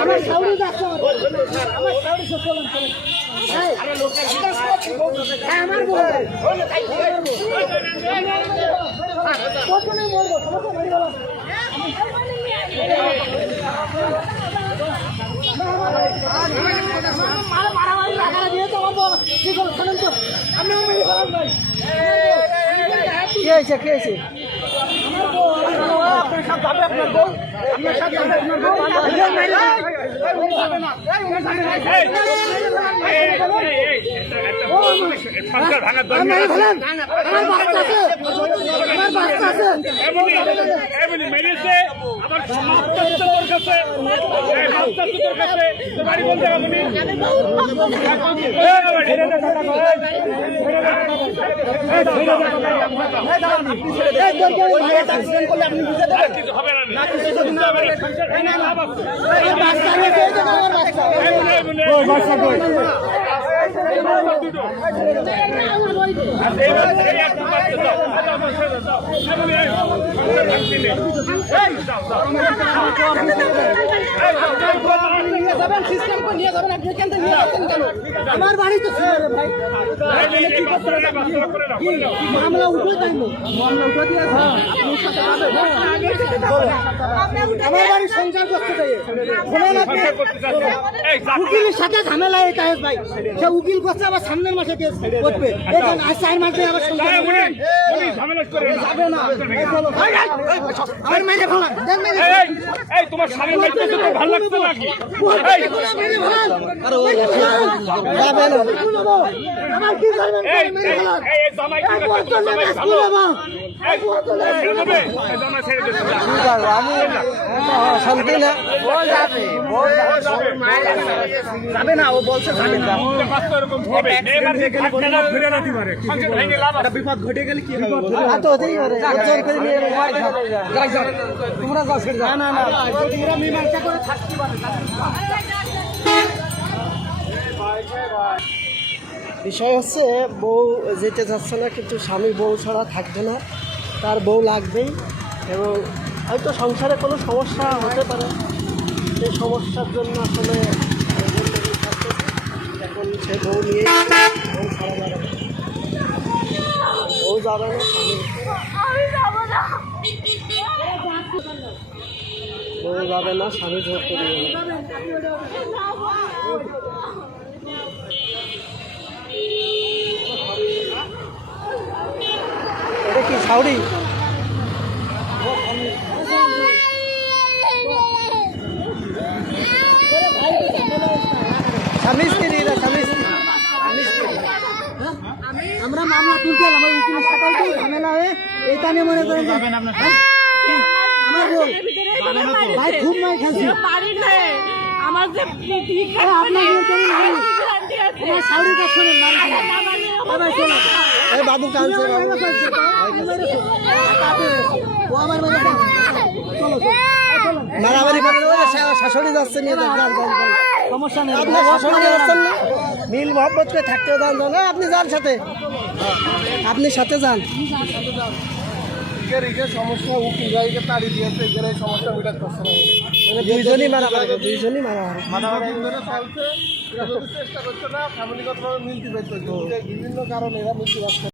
আমার সাউরি যাচ্ছে আমার সাউরি চলুন চলুন আমার বল কতনে মরবো সমস্যা বাড়ি বলো মারামারি লাগারা দিয়ে তো আমার কি করব শুনুন তো আমি মেরে ফেলাম ভাই কে আছে আমার বল আপনার সাথে যাবে আপনার বল আপনার সাথে যাবে আপনার বল সংসার ভাঙার দরকার আমার বাচ্চা আছে এমনি মেরেছে আমার মাপটা তোর কাছে এই মাপটা তোর কাছে তো বাড়ি বলতে আপনি কিছু হবে না আমার বাড়ি তো ভাই মামলা উঠে যাইব মামলা উঠে দিয়ে আমার বাড়ি সংসার করতে চাই উকিলের সাথে ঝামেলা এই তাহেজ ভাই সে উকিল করছে আবার সামনের মাসে করবে আজ 4 মাসে আবার সংসার যাবে না আর মেরে ফেলান এই তোমার স্বামী মাইতে তো ভালো লাগছে নাকি মেরে ফেলান যাবে না আমার কি করবেন মেরে ফেলান এই জামাই কি করছে জামাই ভালো এই জামাই ছেড়ে দে আমি শান্তি না যাবে না ও বলছে যাবে না এরকম হবে এবার দেখলে বলনা ঘুরে না দিবারে সংসার ভেঙে লাভ আছে বিপদ ঘটে গেলে কি হবে তো হতেই পারে জোর করে নিয়ে যাও তোমরা যাও ছেড়ে যাও না না তোমরা মীমাংসা করে থাকতে পারো বিষয় হচ্ছে বউ যেতে যাচ্ছে না কিন্তু স্বামী বউ ছাড়া থাকবে না তার বউ লাগবেই এবং হয়তো সংসারে কোনো সমস্যা হতে পারে সেই সমস্যার জন্য আসলে এখন সে বউ নিয়ে বউ ছাড়া যাবে না বউ যাবে না বউ যাবে না স্বামী ধরতে দিবে না এটা কি সাউরি আমরা মামলা তুলতে এলাম ওই উকিলের সাথে ঝামেলা হয়ে এইটা নিয়ে মনে করেন আমার বল ভাই খুব মাই খাচ্ছি আমার যে আপনার সাউরিটা শোনেন বাবু কাঁদছে ও আমার মারামারি করে শাশুড়ি যাচ্ছে নিয়ে সমস্যা নেই আপনার শাশুড়ি যাচ্ছেন না মিল মহব্বত করে থাকতে যান না আপনি যান সাথে আপনি সাথে যান সমস্যা উকিল গাড়িকে তাড়ি দিয়েছে সমস্যা মিটার করছে না দুইজনই মারামারি চেষ্টা করছে না ফ্যামিলিগতভাবে মিলতে পারছে বিভিন্ন কারণে এরা মিলতে পারছে